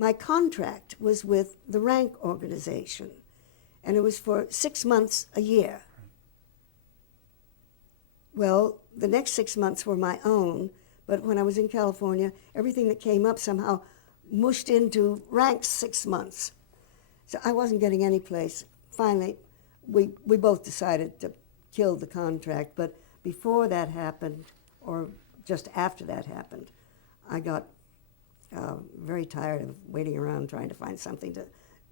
My contract was with the rank organization, and it was for 6 months a year. Well, the next 6 months were my own, but when I was in California, everything that came up somehow mushed into Rank's 6 months. So I wasn't getting any place. Finally, we both decided to kill the contract, but before that happened, or just after that happened, I got very tired of waiting around trying to find something to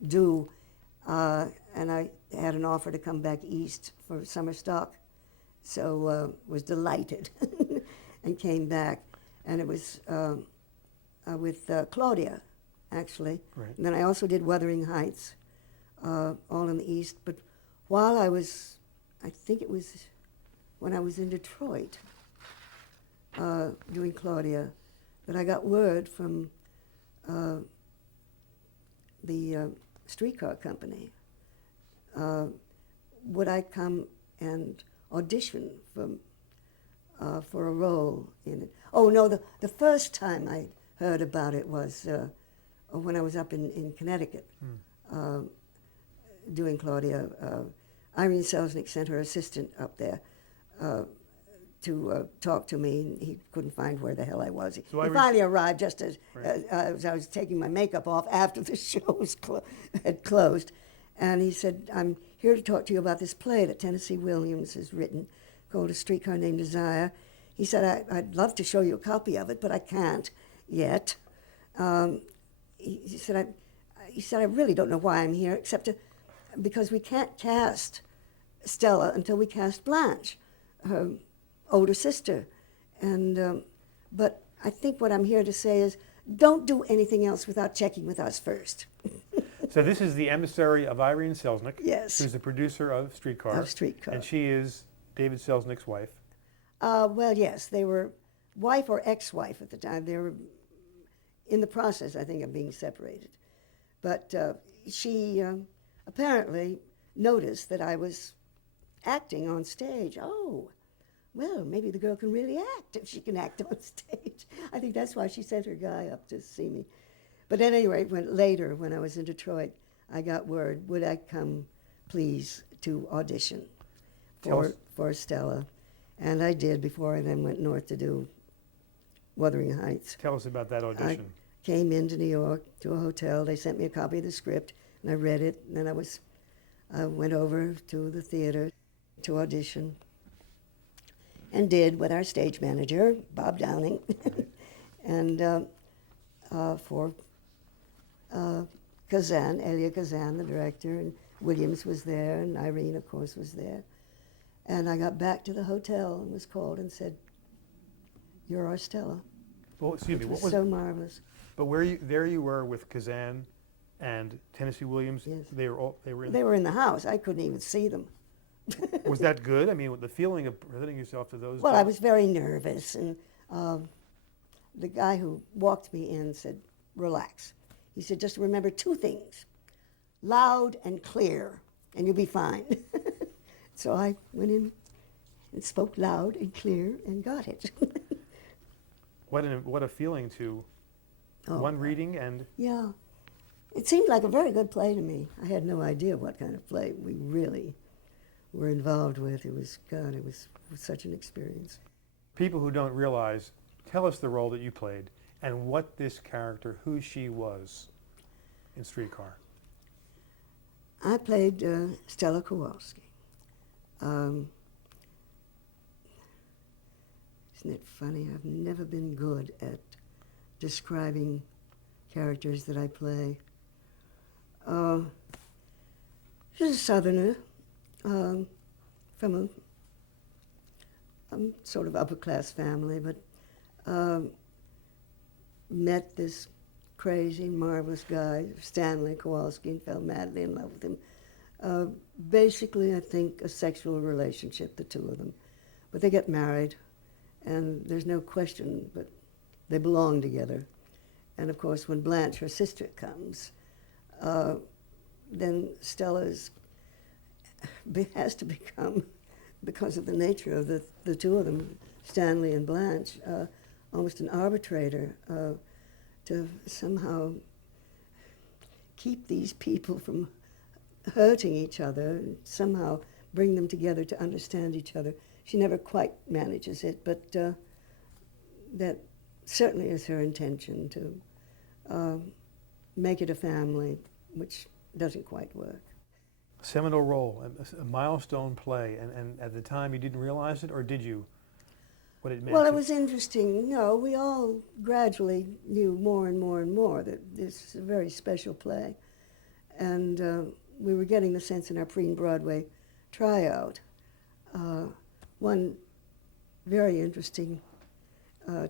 do, and I had an offer to come back east for summer stock, so was delighted and came back, and it was with Claudia, actually. Right. And then I also did Wuthering Heights, all in the east. But while I was, I think it was when I was in Detroit doing Claudia, that I got word from the streetcar company. Would I come and audition for a role in it? Oh no, the first time I heard about it was when I was up in Connecticut doing Claudia. Irene Selznick sent her assistant up there to talk to me, and he couldn't find where the hell I was. He finally arrived just as, as I was taking my makeup off after the show had closed, and he said, "I'm here to talk to you about this play that Tennessee Williams has written called A Streetcar Named Desire." He said, I'd love to show you a copy of it, but I can't yet. He said, I really don't know why I'm here, except because we can't cast Stella until we cast Blanche, her older sister. And but I think what I'm here to say is, don't do anything else without checking with us first. So this is the emissary of Irene Selznick, Yes. who's the producer of Streetcar. Of Streetcar. And she is David Selznick's wife. Well, yes, they were wife or ex-wife at the time. They were in the process, I think, of being separated. But she apparently noticed that I was acting on stage. Oh, well, maybe the girl can really act if she can act on stage. I think that's why she sent her guy up to see me. But at any rate, later, when I was in Detroit, I got word, would I come, please, to audition for Stella. And I did before I then went north to do Wuthering Heights. Tell us about that audition. I came into New York to a hotel. They sent me a copy of the script, and I read it. And then I went over to the theater to audition, and did with our stage manager, Bob Downing, and for Kazan, Elia Kazan, the director, and Williams was there, and Irene, of course, was there. And I got back to the hotel and was called and said, "You're our Stella." Well, excuse me, what was so marvelous. But there you were with Kazan and Tennessee Williams. Yes. They were in the house. I couldn't even see them. Was that good? I mean, the feeling of presenting yourself to those. Well, I was very nervous, and the guy who walked me in said, "Relax." He said, "Just remember 2 things: loud and clear, and you'll be fine." So I went in and spoke loud and clear and got it. What a feeling to one reading and... Yeah. It seemed like a very good play to me. I had no idea what kind of play we really were involved with. It was such an experience. People who don't realize, tell us the role that you played and what this character, who she was in Streetcar. I played Stella Kowalski. Isn't it funny? I've never been good at describing characters that I play. She's a Southerner from a sort of upper-class family, but met this crazy, marvelous guy, Stanley Kowalski, and fell madly in love with him. Basically, I think a sexual relationship, the two of them. But they get married, and there's no question, but they belong together. And of course, when Blanche, her sister, comes, then Stella has to become, because of the nature of the two of them, Stanley and Blanche, almost an arbitrator to somehow keep these people from hurting each other, somehow bring them together to understand each other. She never quite manages it, but that certainly is her intention, to make it a family, which doesn't quite work. Seminal role, a milestone play, and at the time you didn't realize it, or did you? What it meant? Well, it was interesting. No, we all gradually knew more and more and more that this is a very special play. And we were getting the sense in our pre-Broadway tryout. One very interesting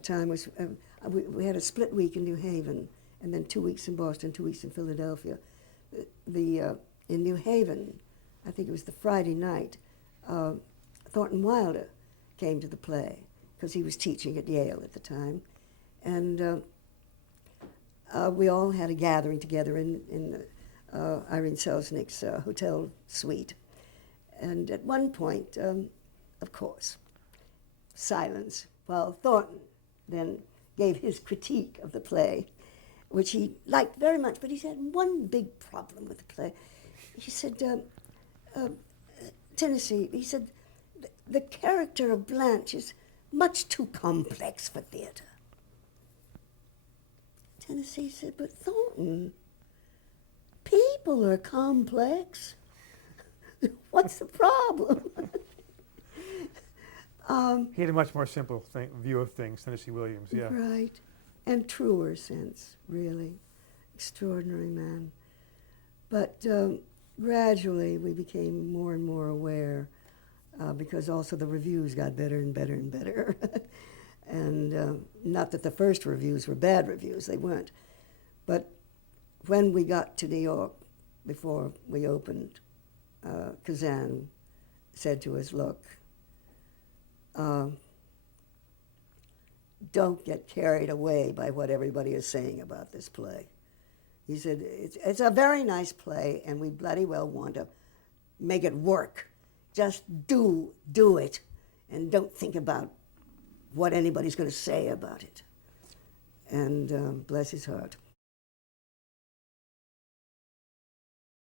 time was we had a split week in New Haven, and then 2 weeks in Boston, 2 weeks in Philadelphia. In New Haven, I think it was the Friday night, Thornton Wilder came to the play because he was teaching at Yale at the time. And we all had a gathering together in Irene Selznick's hotel suite. And at one point, of course, silence, while Thornton then gave his critique of the play, which he liked very much, but he had one big problem with the play. He said, Tennessee, he said, the character of Blanche is much too complex for theater. Tennessee said, but Thornton, people are complex. What's the problem? He had a much more simple view of things, Tennessee Williams, yeah. Right. And truer sense, really. Extraordinary man. But gradually we became more and more aware, because also the reviews got better and better and better. And not that the first reviews were bad reviews, they weren't. But when we got to New York, before we opened, Kazan said to us, look, don't get carried away by what everybody is saying about this play. He said, it's a very nice play, and we bloody well want to make it work. Just do it, and don't think about what anybody's going to say about it. And bless his heart.